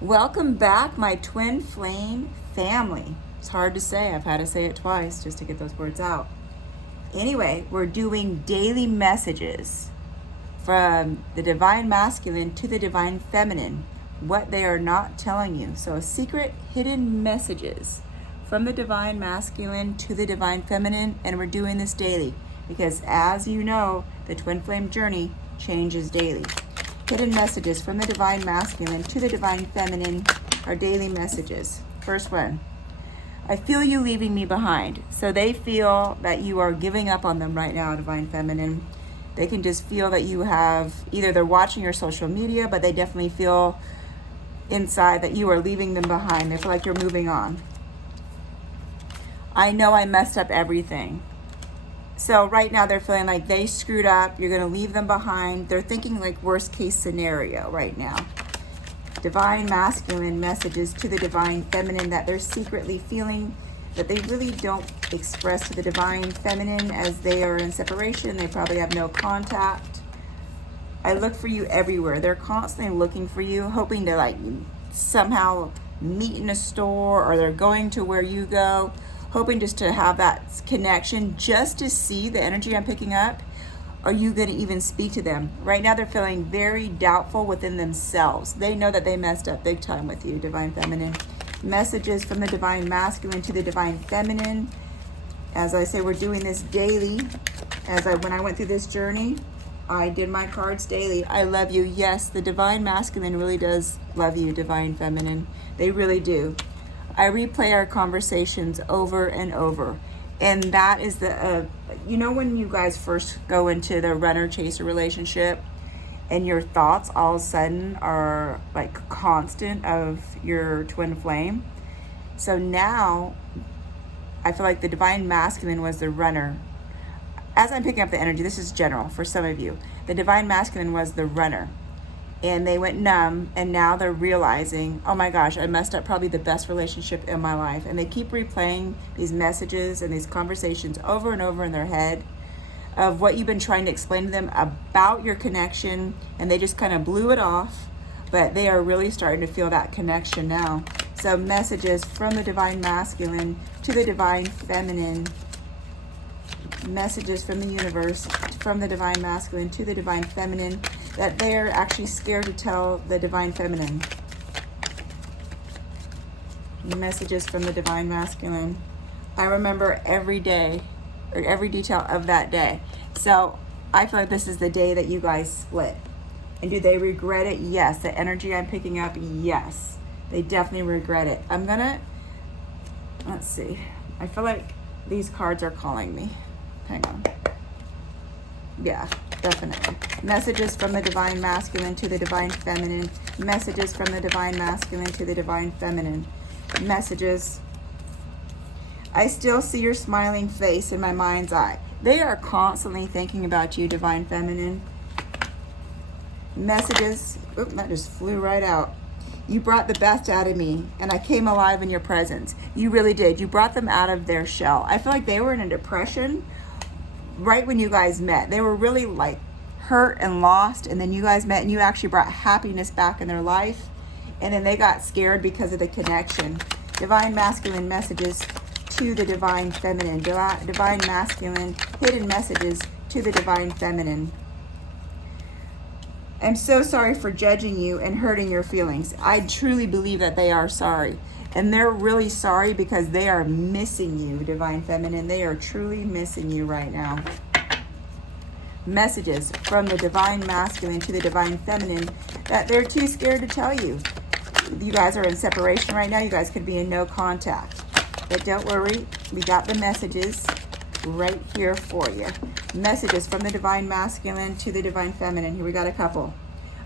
Welcome back, my twin flame family. It's hard to say. I've had to say it twice just to get those words out. Anyway, we're doing daily messages from the divine masculine to the divine feminine, what they are not telling you. So, secret hidden messages from the divine masculine to the divine feminine, and we're doing this daily because, as you know, the twin flame journey changes daily. Hidden messages from the divine masculine to the divine feminine are daily messages. First one, I feel you leaving me behind. So they feel that you are giving up on them right now, divine feminine. They can just feel that you have, either they're watching your social media, but they definitely feel inside that you are leaving them behind. They feel like you're moving on. I know I messed up everything. So right now they're feeling like they screwed up. You're going to leave them behind. They're thinking like worst case scenario right now. Divine masculine messages to the divine feminine that they're secretly feeling that they really don't express to the divine feminine as they are in separation. They probably have no contact. I look for you everywhere. They're constantly looking for you, hoping to like somehow meet in a store, or they're going to where you go, hoping just to have that connection, just to see the energy I'm picking up. Are you going to even speak to them? Right now they're feeling very doubtful within themselves. They know that they messed up big time with you, divine feminine. Messages from the divine masculine to the divine feminine. As I say, we're doing this daily. When I went through this journey, I did my cards daily. I love you. Yes, the divine masculine really does love you, divine feminine. They really do. I replay our conversations over and over. And that is when you guys first go into the runner-chaser relationship and your thoughts all of a sudden are like constant of your twin flame. So now I feel like the divine masculine was the runner. As I'm picking up the energy, this is general for some of you. The divine masculine was the runner. And they went numb, and now they're realizing, oh my gosh, I messed up probably the best relationship in my life. And they keep replaying these messages and these conversations over and over in their head of what you've been trying to explain to them about your connection, and they just kind of blew it off, but they are really starting to feel that connection now. So messages from the divine masculine to the divine feminine, messages from the universe from the divine masculine to the divine feminine, that they're actually scared to tell the divine feminine. Messages from the divine masculine. I remember every day, or every detail of that day. So I feel like this is the day that you guys split. And do they regret it? Yes. The energy I'm picking up, yes. They definitely regret it. Let's see. I feel like these cards are calling me. Hang on. Yeah, definitely. Messages from the divine masculine to the divine feminine. Messages from the divine masculine to the divine feminine. Messages. I still see your smiling face in my mind's eye. They are constantly thinking about you, divine feminine. Messages. Oop, that just flew right out. You brought the best out of me, and I came alive in your presence. You really did. You brought them out of their shell. I feel like they were in a depression right when you guys met. They were really like hurt and lost, and then you guys met and you actually brought happiness back in their life, and then they got scared because of the connection. Divine masculine messages to the divine feminine. Divine masculine hidden messages to the divine feminine. I'm so sorry for judging you and hurting your feelings. I truly believe that they are sorry. And they're really sorry because they are missing you, divine feminine. They are truly missing you right now. Messages from the divine masculine to the divine feminine that they're too scared to tell you. You guys are in separation right now. You guys could be in no contact. But don't worry, we got the messages right here for you. Messages from the divine masculine to the divine feminine. Here we got a couple.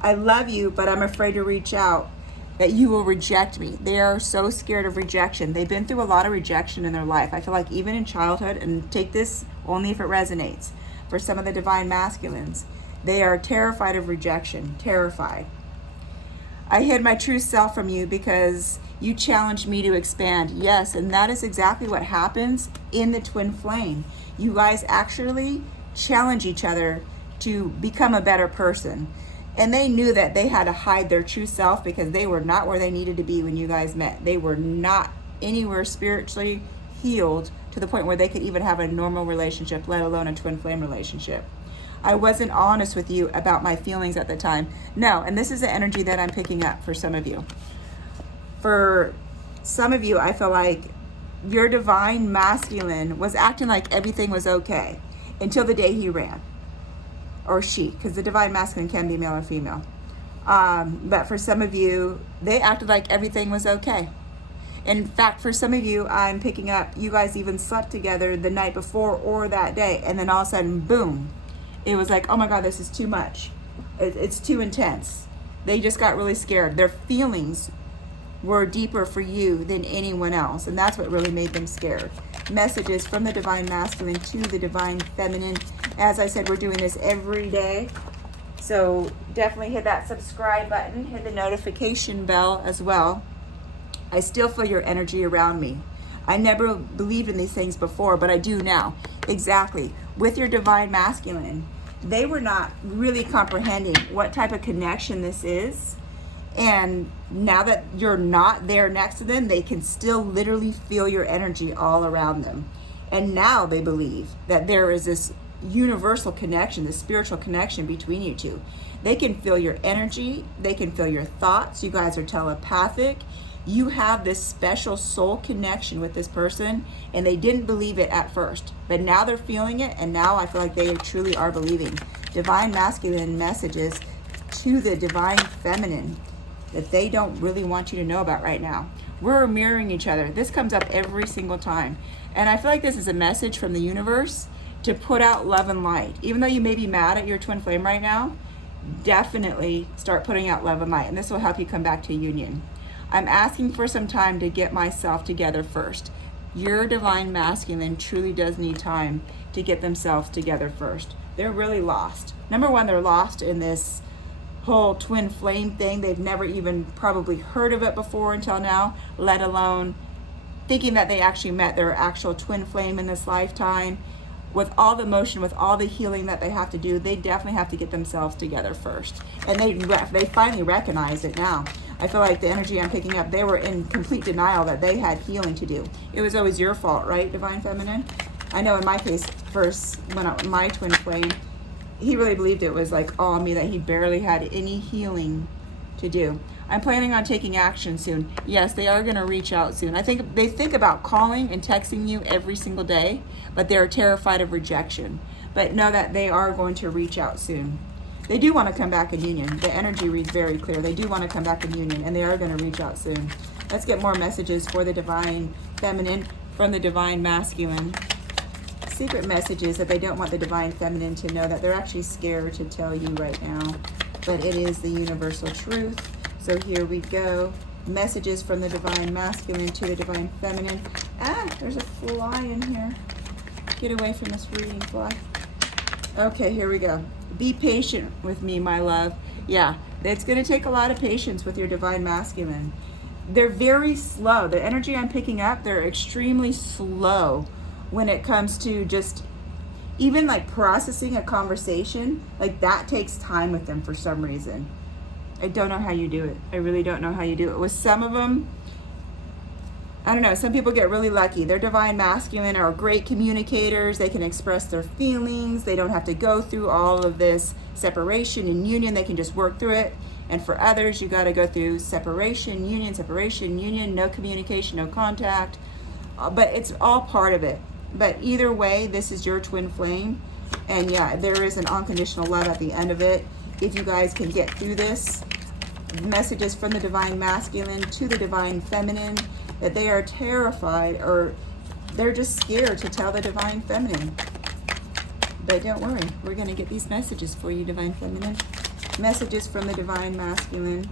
I love you, but I'm afraid to reach out, that you will reject me. They are so scared of rejection. They've been through a lot of rejection in their life. I feel like even in childhood, and take this only if it resonates, for some of the divine masculines, they are terrified of rejection, terrified. I hid my true self from you because you challenged me to expand. Yes, and that is exactly what happens in the twin flame. You guys actually challenge each other to become a better person. And they knew that they had to hide their true self because they were not where they needed to be when you guys met. They were not anywhere spiritually healed to the point where they could even have a normal relationship, let alone a twin flame relationship. I wasn't honest with you about my feelings at the time. No, and this is the energy that I'm picking up for some of you. For some of you, I feel like your divine masculine was acting like everything was okay until the day he ran. Or she, because the divine masculine can be male or female. But for some of you, they acted like everything was okay. In fact, for some of you, I'm picking up, you guys even slept together the night before or that day, and then all of a sudden, boom, it was like, oh my God, this is too much. It's too intense. They just got really scared. Their feelings were deeper for you than anyone else, and that's what really made them scared. Messages from the divine masculine to the divine feminine. As I said, we're doing this every day, so definitely hit that subscribe button, hit the notification bell as well. I still feel your energy around me. I never believed in these things before, but I do now. Exactly. With your divine masculine, they were not really comprehending what type of connection this is. And now that you're not there next to them, they can still literally feel your energy all around them. And now they believe that there is this universal connection, this spiritual connection between you two. They can feel your energy. They can feel your thoughts. You guys are telepathic. You have this special soul connection with this person, and they didn't believe it at first. But now they're feeling it, and now I feel like they truly are believing. Divine masculine messages to the divine feminine that they don't really want you to know about right now. We're mirroring each other. This comes up every single time. And I feel like this is a message from the universe to put out love and light. Even though you may be mad at your twin flame right now, definitely start putting out love and light. And this will help you come back to union. I'm asking for some time to get myself together first. Your divine masculine truly does need time to get themselves together first. They're really lost. Number one, they're lost in this whole twin flame thing. They've never even probably heard of it before until now, let alone thinking that they actually met their actual twin flame in this lifetime. With all the emotion, with all the healing that they have to do, they definitely have to get themselves together first. And they finally recognize it now. I feel like the energy I'm picking up, they were in complete denial that they had healing to do. It was always your fault, right, divine feminine? I know in my case, first, my twin flame, he really believed it was like all me, that he barely had any healing to do. I'm planning on taking action soon. Yes, they are going to reach out soon. I think they think about calling and texting you every single day, but they're terrified of rejection. But know that they are going to reach out soon. They do want to come back in union. The energy reads very clear. They do want to come back in union, and they are going to reach out soon. Let's get more messages for the divine feminine from the divine masculine. Secret messages that they don't want the divine feminine to know, that they're actually scared to tell you right now. But it is the universal truth. So here we go. Messages from the divine masculine to the divine feminine. Ah, there's a fly in here. Get away from this reading, fly. Okay, here we go. Be patient with me, my love. Yeah, it's going to take a lot of patience with your divine masculine. They're very slow. The energy I'm picking up, they're extremely slow when it comes to just even like processing a conversation. Like that takes time with them for some reason. I don't know how you do it. I really don't know how you do it. With some of them, I don't know, some people get really lucky. Their divine masculine are great communicators. They can express their feelings. They don't have to go through all of this separation and union. They can just work through it. And for others, you got to go through separation, union, no communication, no contact. But it's all part of it. But either way, this is your twin flame. And yeah, there is an unconditional love at the end of it. If you guys can get through this, messages from the divine masculine to the divine feminine, that they are terrified or they're just scared to tell the divine feminine. But don't worry, we're going to get these messages for you, divine feminine. Messages from the divine masculine.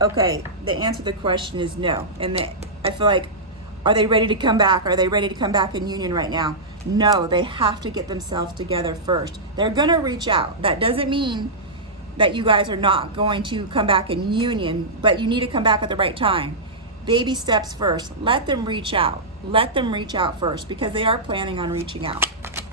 Okay, the answer to the question is no. And I feel like, are they ready to come back? Are they ready to come back in union right now? No, they have to get themselves together first. They're going to reach out. That doesn't mean that you guys are not going to come back in union, but you need to come back at the right time. Baby steps first. Let them reach out. Let them reach out first, because they are planning on reaching out.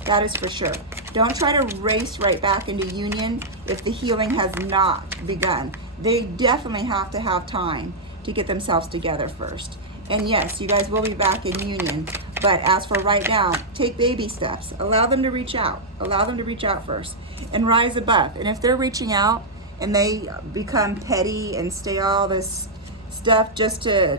That is for sure. Don't try to race right back into union if the healing has not begun. They definitely have to have time to get themselves together first. And yes, you guys will be back in union. But as for right now, take baby steps. Allow them to reach out. Allow them to reach out first and rise above. And if they're reaching out and they become petty and say all this stuff just to,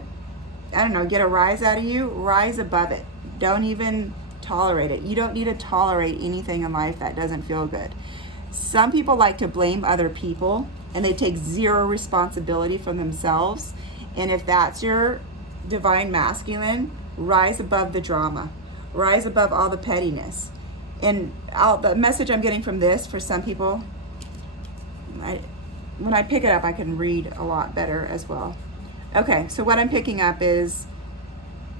I don't know, get a rise out of you, rise above it. Don't even tolerate it. You don't need to tolerate anything in life that doesn't feel good. Some people like to blame other people and they take zero responsibility from themselves. And if that's your divine masculine, rise above the drama. Rise above all the pettiness. And the message I'm getting from this, for some people, when I pick it up, I can read a lot better as well. Okay, so what I'm picking up is,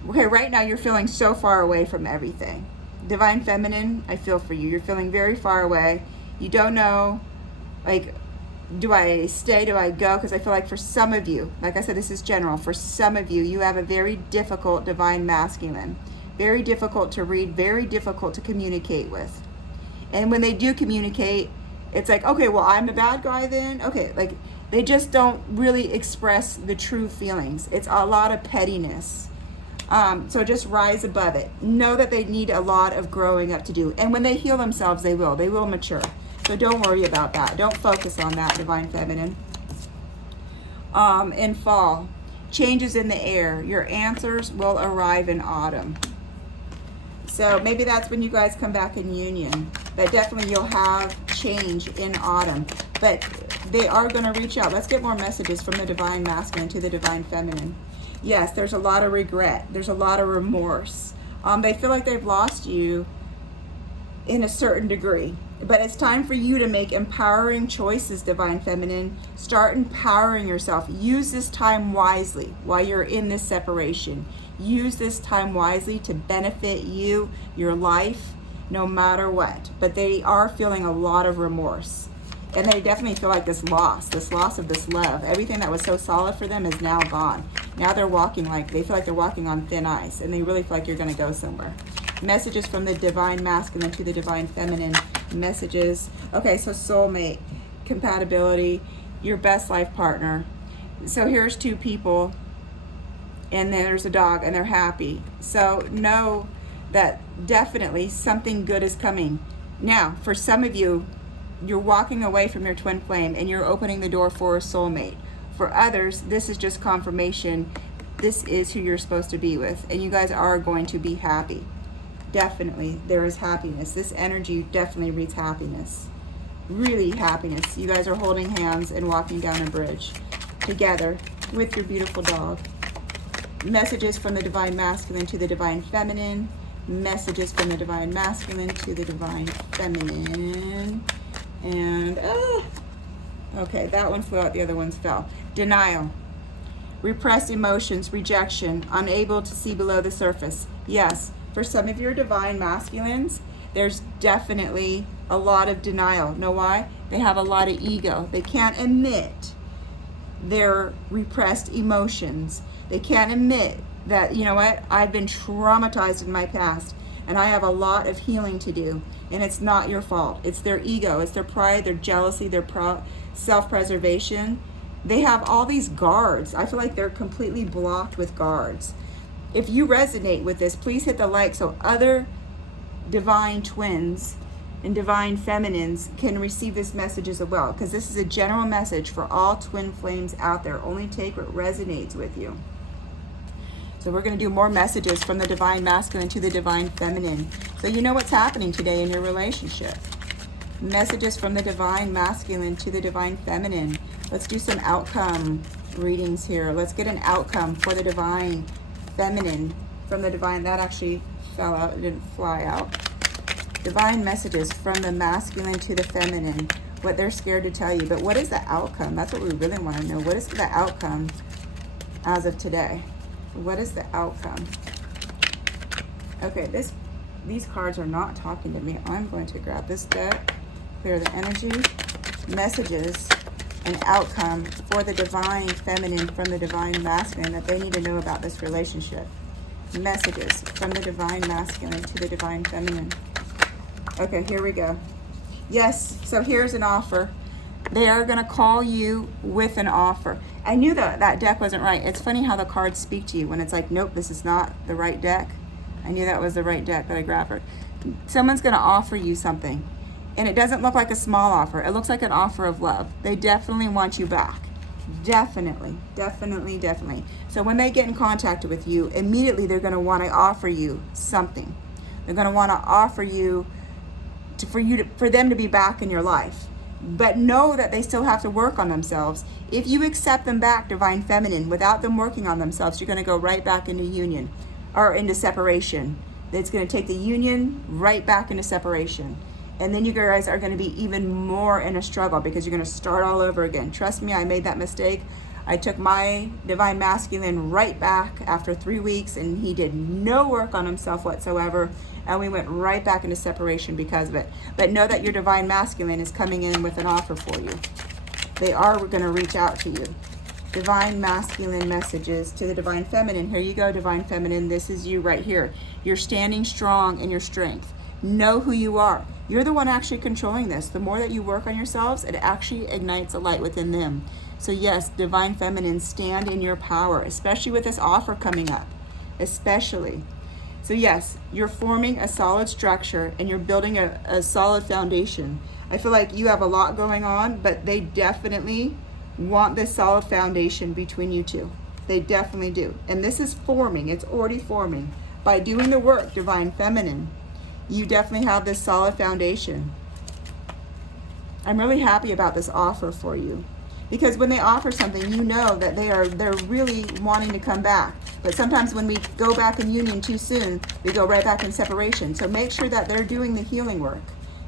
okay, right now you're feeling so far away from everything. Divine Feminine, I feel for you. You're feeling very far away. You don't know, like, do I stay, do I go? Because I feel like for some of you, like I said, this is general. For some of you, you have a very difficult divine masculine. Very difficult to read, very difficult to communicate with. And when they do communicate, it's like, okay, well, I'm the bad guy then? Okay, like, they just don't really express the true feelings. It's a lot of pettiness. So just rise above it. Know that they need a lot of growing up to do. And when they heal themselves, they will mature. So don't worry about that. Don't focus on that, Divine Feminine. In fall, changes in the air. Your answers will arrive in autumn. So maybe that's when you guys come back in union. But definitely you'll have change in autumn. But they are going to reach out. Let's get more messages from the Divine Masculine to the Divine Feminine. Yes, there's a lot of regret. There's a lot of remorse. They feel like they've lost you in a certain degree. But it's time for you to make empowering choices, Divine Feminine. Start empowering yourself. Use this time wisely while you're in this separation. Use this time wisely to benefit you, your life, no matter what. But they are feeling a lot of remorse. And they definitely feel like this loss of this love. Everything that was so solid for them is now gone. Now they're walking like, they feel like they're walking on thin ice. And they really feel like you're going to go somewhere. Messages from the Divine Masculine to the Divine Feminine. Messages. Okay, so soulmate, compatibility, your best life partner. So here's two people. And there's a dog and they're happy. So know that definitely something good is coming. Now, for some of you, you're walking away from your twin flame and you're opening the door for a soulmate. For others, this is just confirmation. This is who you're supposed to be with. And you guys are going to be happy. Definitely, there is happiness. This energy definitely reads happiness. Really happiness. You guys are holding hands and walking down a bridge together with your beautiful dog. Messages from the Divine Masculine to the Divine Feminine. Messages from the Divine Masculine to the Divine Feminine. And, okay, that one flew out, the other ones fell. Denial. Repressed emotions, rejection, unable to see below the surface. Yes, for some of your Divine Masculines, there's definitely a lot of denial. Know why? They have a lot of ego. They can't admit their repressed emotions. They can't admit that, you know what, I've been traumatized in my past and I have a lot of healing to do. And it's not your fault. It's their ego. It's their pride, their jealousy, their self-preservation. They have all these guards. I feel like they're completely blocked with guards. If you resonate with this, please hit the like so other divine twins and divine feminines can receive this message as well. Because this is a general message for all twin flames out there. Only take what resonates with you. So we're going to do more messages from the Divine Masculine to the Divine Feminine. So you know what's happening today in your relationship. Messages from the Divine Masculine to the Divine Feminine. Let's do some outcome readings here. Let's get an outcome for the Divine Feminine from the Divine. That actually fell out. It didn't fly out. Divine messages from the Masculine to the Feminine. What they're scared to tell you. But what is the outcome? That's what we really want to know. What is the outcome as of today? What is the outcome? Okay, these cards are not talking to me. I'm going to grab this deck, clear the energy. Messages and outcome for the Divine Feminine from the Divine Masculine that they need to know about this relationship. Messages from the Divine Masculine to the Divine Feminine. Okay, here we go. Yes, so here's an offer. They are going to call you with an offer. I knew that deck wasn't right. It's funny how the cards speak to you when it's like, nope, this is not the right deck. I knew that was the right deck that I grabbed it. Someone's going to offer you something. And it doesn't look like a small offer. It looks like an offer of love. They definitely want you back. Definitely, definitely, definitely. So when they get in contact with you, immediately they're going to want to offer you something. They're going to want to offer you for them to be back in your life. But know that they still have to work on themselves. If you accept them back, Divine Feminine, without them working on themselves, you're going to go right back into union or into separation. It's going to take the union right back into separation. And then you guys are going to be even more in a struggle because you're going to start all over again. Trust me, I made that mistake. I took my Divine Masculine right back after 3 weeks, and he did no work on himself whatsoever. And we went right back into separation because of it. But know that your Divine Masculine is coming in with an offer for you. They are going to reach out to you. Divine Masculine messages to the Divine Feminine. Here you go, Divine Feminine. This is you right here. You're standing strong in your strength. Know who you are. You're the one actually controlling this. The more that you work on yourselves, it actually ignites a light within them. So yes, Divine Feminine, stand in your power, especially with this offer coming up. Especially. So yes, you're forming a solid structure and you're building a solid foundation. I feel like you have a lot going on, but they definitely want this solid foundation between you two. They definitely do. And this is forming. It's already forming. By doing the work, Divine Feminine, you definitely have this solid foundation. I'm really happy about this offer for you. Because when they offer something, you know that they're really wanting to come back. But sometimes when we go back in union too soon, we go right back in separation. So make sure that they're doing the healing work.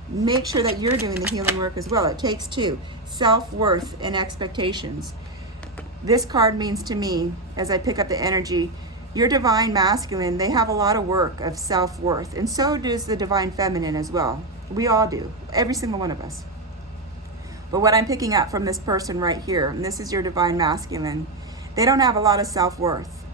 Make sure that you're doing the healing work as well. It takes two: self-worth and expectations. This card means to me, as I pick up the energy, your Divine Masculine, they have a lot of work of self-worth. And so does the Divine Feminine as well. We all do. Every single one of us. But what I'm picking up from this person right here, and this is your Divine Masculine, they don't have a lot of self-worth.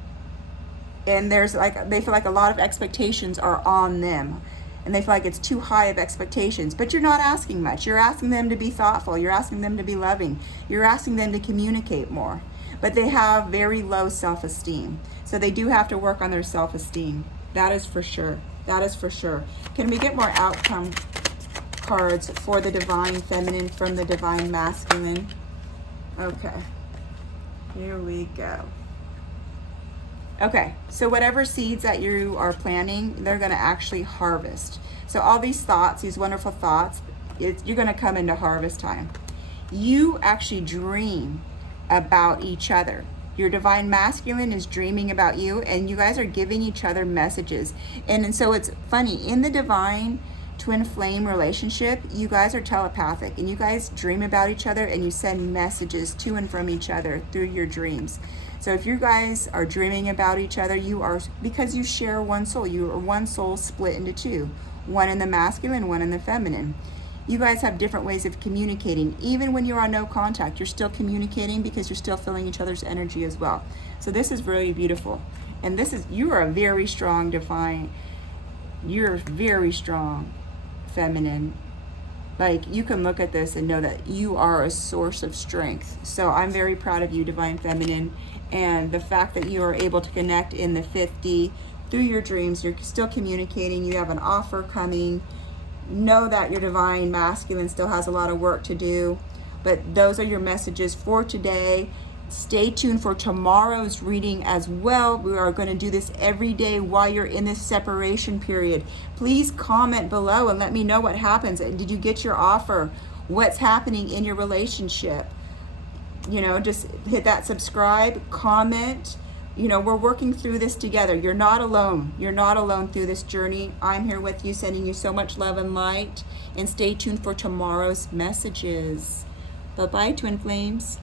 And they feel like a lot of expectations are on them. And they feel like it's too high of expectations. But you're not asking much. You're asking them to be thoughtful. You're asking them to be loving. You're asking them to communicate more. But they have very low self-esteem. So they do have to work on their self-esteem. That is for sure. That is for sure. Can we get more outcome cards for the Divine Feminine from the Divine Masculine? Okay. Here we go. Okay, so whatever seeds that you are planting, they're going to actually harvest. So all these thoughts, these wonderful thoughts, you're going to come into harvest time. You actually dream about each other. Your Divine Masculine is dreaming about you, and you guys are giving each other messages. And so it's funny, in the Divine Twin Flame relationship, you guys are telepathic, and you guys dream about each other, and you send messages to and from each other through your dreams. So if you guys are dreaming about each other, you are, because you share one soul. You are one soul split into two. One in the masculine, one in the feminine. You guys have different ways of communicating. Even when you're on no contact, you're still communicating because you're still feeling each other's energy as well. So this is really beautiful. And this is, you are a very strong Divine, you're very strong feminine. Like, you can look at this and know that you are a source of strength. So I'm very proud of you, Divine Feminine. And the fact that you are able to connect in the 50 through your dreams, you're still communicating, you have an offer coming. Know that your Divine Masculine still has a lot of work to do. But those are your messages for today. Stay tuned for tomorrow's reading as well. We are going to do this every day while you're in this separation period. Please comment below and let me know what happens. Did you get your offer? What's happening in your relationship? You know, just hit that subscribe, comment. You know, we're working through this together. You're not alone. You're not alone through this journey. I'm here with you, sending you so much love and light. And stay tuned for tomorrow's messages. Bye-bye, Twin Flames.